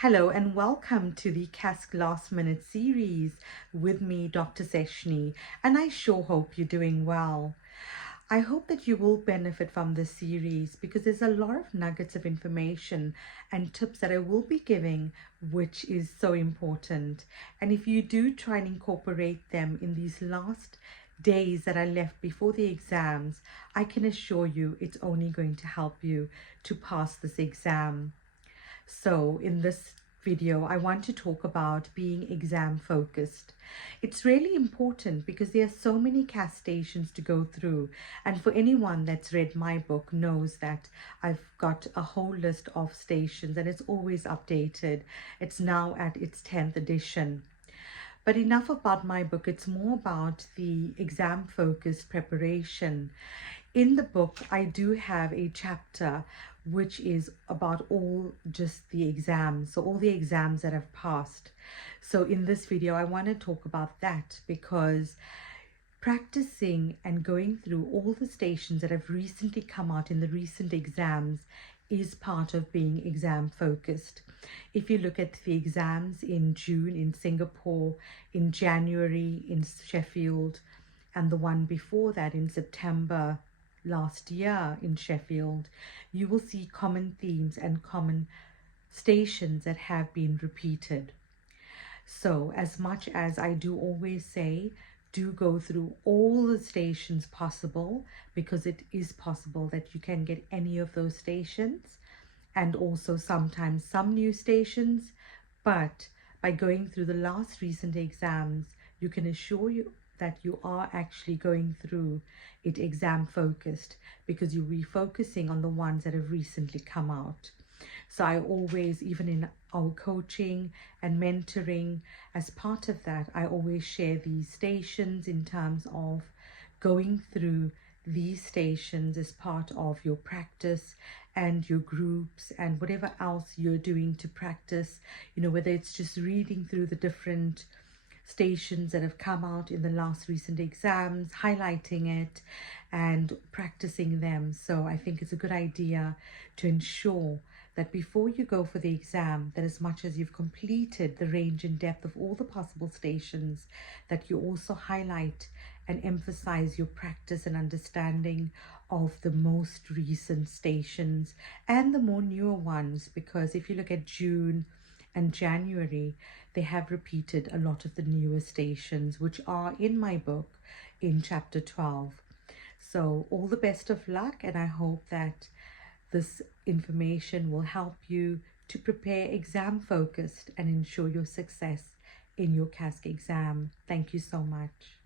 Hello and welcome to the CASC Last Minute series with me, Dr. Seshni, and I sure hope you're doing well. I hope that you will benefit from this series because there's a lot of nuggets of information and tips that I will be giving, which is so important. And if you do try and incorporate them in these last days that are left before the exams, I can assure you it's only going to help you to pass this exam. So in this video, I want to talk about being exam focused. It's really important because there are so many CASC stations to go through. And for anyone that's read my book knows that I've got a whole list of stations and it's always updated. It's now at its 10th edition. But enough about my book, it's more about the exam focused preparation. In the book, I do have a chapter which is about just the exams, so all the exams that I've passed. So in this video, I want to talk about that because practicing and going through all the stations that have recently come out in the recent exams is part of being exam focused. If you look at the exams in June in Singapore, in January in Sheffield, and the one before that in September last year in Sheffield, you will see common themes and common stations that have been repeated. So as much as I do always say, do go through all the stations possible, because it is possible that you can get any of those stations and also sometimes some new stations. But by going through the last recent exams, you can assure you that you are actually going through it exam focused, because you'll be focusing on the ones that have recently come out. So I always, even in our coaching and mentoring, as part of that, I always share these stations in terms of going through these stations as part of your practice and your groups and whatever else you're doing to practice, whether it's just reading through the different stations that have come out in the last recent exams, highlighting it and practicing them. So I think it's a good idea to ensure that before you go for the exam, that as much as you've completed the range and depth of all the possible stations, that you also highlight and emphasize your practice and understanding of the most recent stations and the more newer ones. Because if you look at June and January, they have repeated a lot of the newer stations, which are in my book in chapter 12. So all the best of luck, and I hope that this information will help you to prepare exam focused and ensure your success in your CASC exam. Thank you so much.